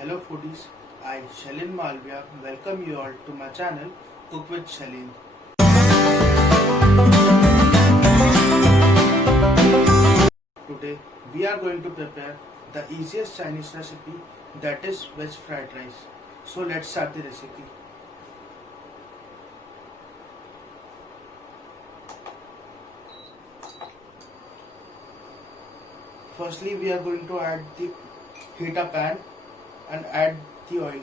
Hello foodies, I Shalin Malvia welcome you all to my channel Cook with Shalin. Today we are going to prepare the easiest Chinese recipe, that is veg fried rice. So let's start the recipe. Firstly we are going to heat a pan and add the oil.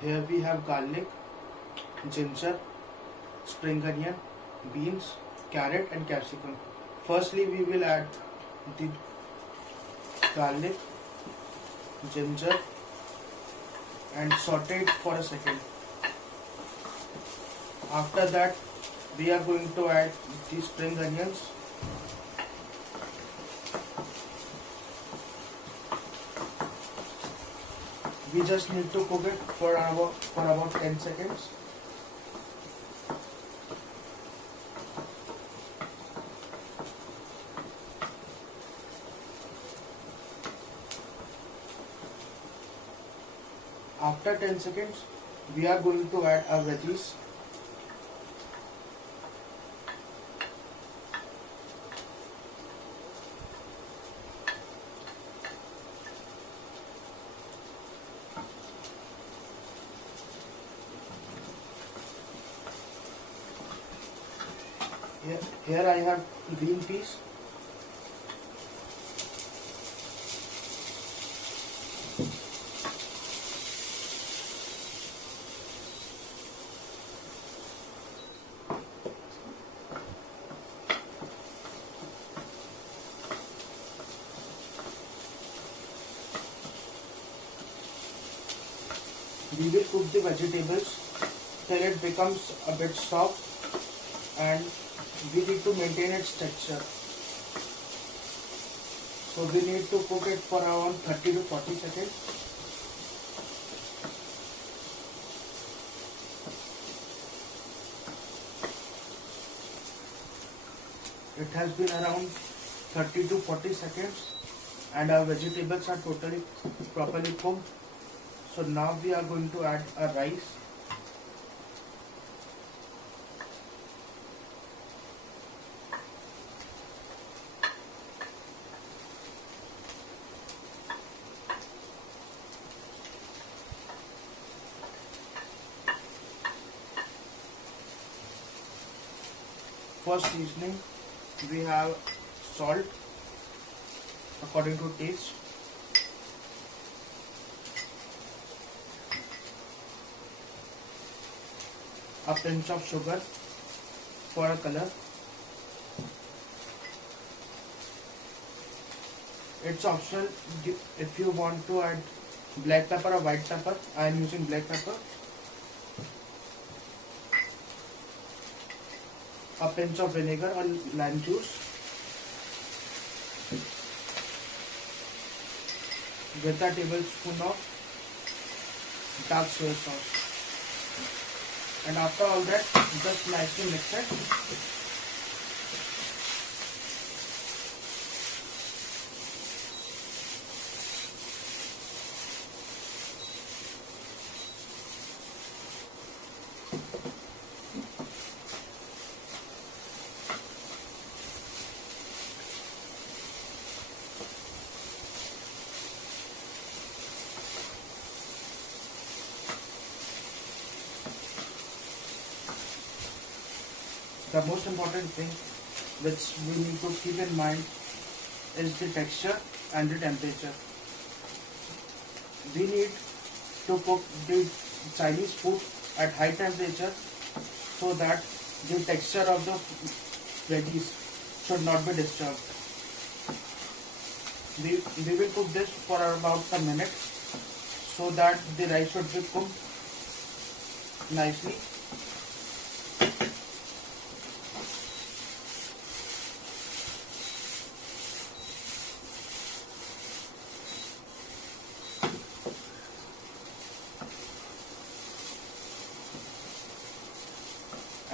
Here we have garlic, ginger, spring onion, beans, carrot and capsicum. Firstly we will add the garlic, ginger and saute it for a second. After that we are going to add the spring onions. We just need to cook it for about 10 seconds. After 10 seconds, we are going to add our veggies. Here I have green peas. We will cook the vegetables till it becomes a bit soft and we need to maintain its texture. So we need to cook it for around 30 to 40 seconds. It has been around 30 to 40 seconds and our vegetables are properly cooked. So now we are going to add our rice. For seasoning, we have salt according to taste, a pinch of sugar for a color. It's optional if you want to add black pepper or white pepper. I am using black pepper. A pinch of vinegar or lime juice, with a tablespoon of dark soy sauce, and after all that just nicely mix it. The most important thing which we need to keep in mind is the texture and the temperature. We need to cook the Chinese food at high temperature so that the texture of the veggies should not be disturbed. We will cook this for about a minute so that the rice should be cooked nicely.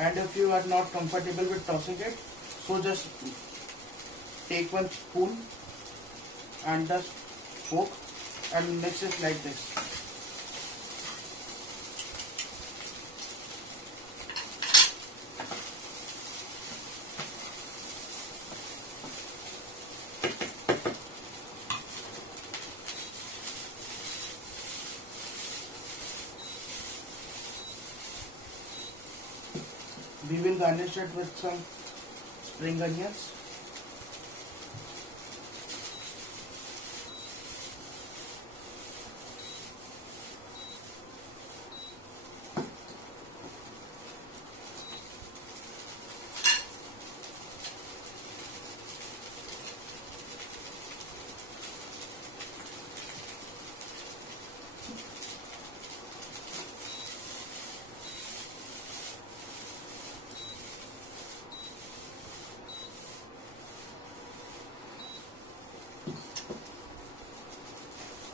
And if you are not comfortable with tossing it, so just take one spoon and just fork and mix it like this. We will garnish it with some spring onions.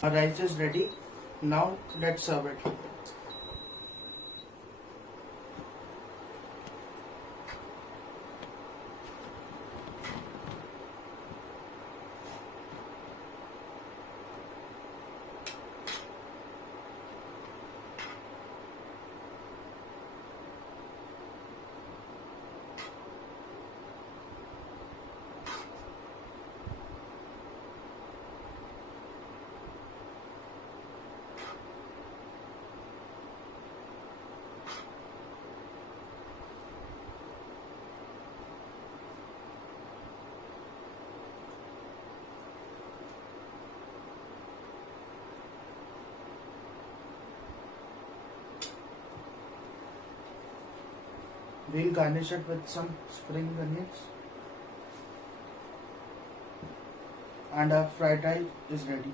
Our rice is ready. Now let's serve it. We'll garnish it with some spring onions. And our fried rice is ready.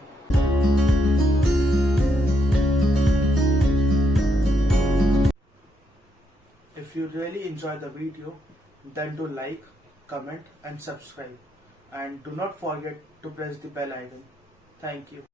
If you really enjoy the video, then do like, comment and subscribe. And do not forget to press the bell icon. Thank you.